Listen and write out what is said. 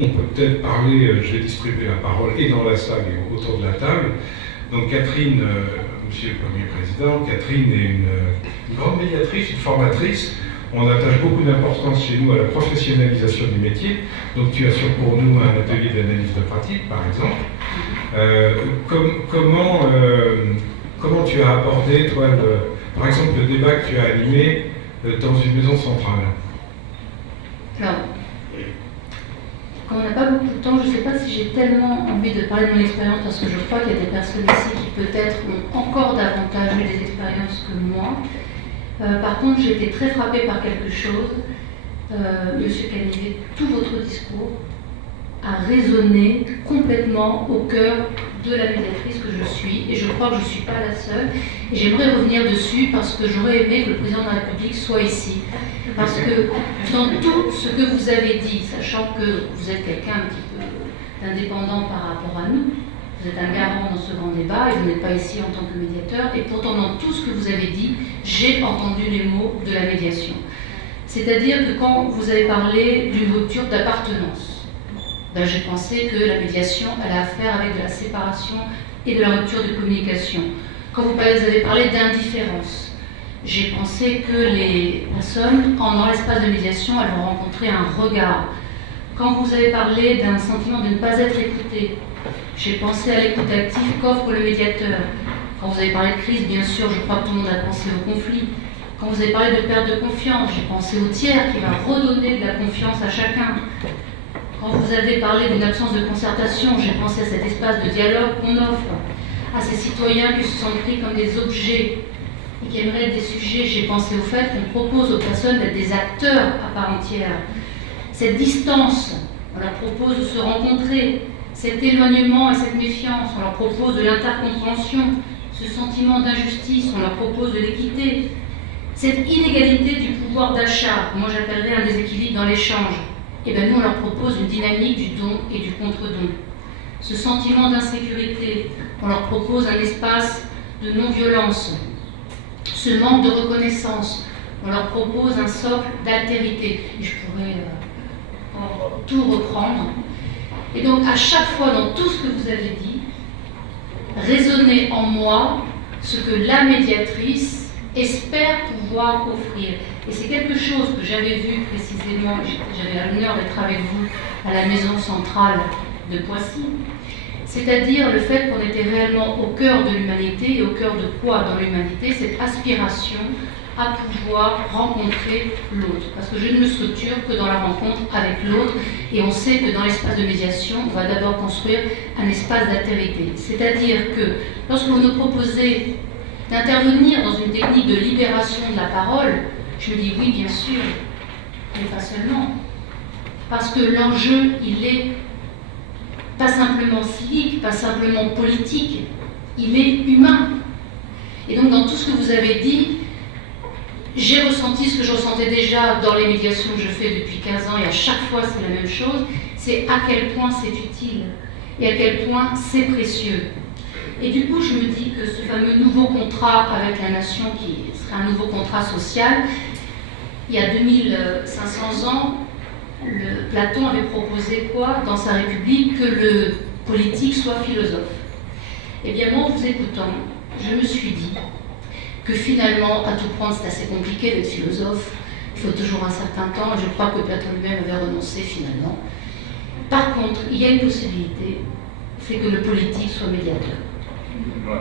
On peut peut-être parler, je vais distribuer la parole et dans la salle et autour de la table. Donc Catherine, Monsieur le Premier Président, Catherine est une grande médiatrice, une formatrice. On attache beaucoup d'importance chez nous à la professionnalisation du métier. Donc tu assures pour nous un atelier d'analyse de pratique, par exemple. Comment tu as abordé, toi, par exemple, le débat que tu as animé dans une maison centrale? Alors, comme on n'a pas beaucoup de temps, je ne sais pas si j'ai tellement envie de parler de mon expérience, parce que je crois qu'il y a des personnes ici qui peut-être ont encore davantage eu des expériences que moi. Par contre, j'ai été très frappée par quelque chose. Monsieur Canivet, tout votre discours a résonné complètement au cœur de la médiatrice que je suis, et je crois que je ne suis pas la seule. Et j'aimerais revenir dessus parce que j'aurais aimé que le président de la République soit ici. Parce que dans tout ce que vous avez dit, sachant que vous êtes quelqu'un un petit peu indépendant par rapport à nous, vous êtes un garant dans ce grand débat et vous n'êtes pas ici en tant que médiateur, et pourtant dans tout ce que vous avez dit, j'ai entendu les mots de la médiation. C'est-à-dire que quand vous avez parlé d'une rupture d'appartenance, ben j'ai pensé que la médiation elle a affaire avec de la séparation et de la rupture de communication. Quand vous avez parlé d'indifférence, j'ai pensé que les personnes, dans l'espace de médiation, elles vont rencontrer un regard. Quand vous avez parlé d'un sentiment de ne pas être écouté, j'ai pensé à l'écoute active qu'offre le médiateur. Quand vous avez parlé de crise, bien sûr, je crois que tout le monde a pensé au conflit. Quand vous avez parlé de perte de confiance, j'ai pensé au tiers qui va redonner de la confiance à chacun. Quand vous avez parlé d'une absence de concertation, j'ai pensé à cet espace de dialogue qu'on offre, à ces citoyens qui se sentent pris comme des objets et qui aimeraient être des sujets. J'ai pensé au fait qu'on propose aux personnes d'être des acteurs à part entière. Cette distance, on leur propose de se rencontrer. Cet éloignement et cette méfiance, on leur propose de l'intercompréhension. Ce sentiment d'injustice, on leur propose de l'équité. Cette inégalité du pouvoir d'achat, moi j'appellerais un déséquilibre dans l'échange, et bien nous on leur propose une dynamique du don et du contre-don. Ce sentiment d'insécurité, on leur propose un espace de non-violence. Ce manque de reconnaissance, on leur propose un socle d'altérité. Et je pourrais tout reprendre. Et donc à chaque fois dans tout ce que vous avez dit, résonnait en moi ce que la médiatrice espère pouvoir offrir. Et c'est quelque chose que j'avais vu précisément, j'avais l'honneur d'être avec vous à la maison centrale de Poissy, c'est-à-dire le fait qu'on était réellement au cœur de l'humanité. Et au cœur de quoi dans l'humanité? Cette aspiration à pouvoir rencontrer l'autre. Parce que je ne me structure que dans la rencontre avec l'autre, et on sait que dans l'espace de médiation, on va d'abord construire un espace d'altérité. C'est-à-dire que lorsque vous nous proposez d'intervenir dans une technique de libération de la parole, je me dis oui, bien sûr, mais pas seulement. Parce que l'enjeu, il est pas simplement civique, pas simplement politique, il est humain. Et donc dans tout ce que vous avez dit, j'ai ressenti ce que je ressentais déjà dans les médiations que je fais depuis 15 ans, et à chaque fois c'est la même chose, c'est à quel point c'est utile, et à quel point c'est précieux. Et du coup, je me dis que ce fameux nouveau contrat avec la nation, qui serait un nouveau contrat social, il y a 2500 ans, Platon avait proposé quoi dans sa République? Que le politique soit philosophe. Eh bien, moi, en vous écoutant, je me suis dit que finalement, à tout prendre, c'est assez compliqué d'être philosophe. Il faut toujours un certain temps, et je crois que Platon lui-même avait renoncé finalement. Par contre, il y a une possibilité, c'est que le politique soit médiateur. Ouais.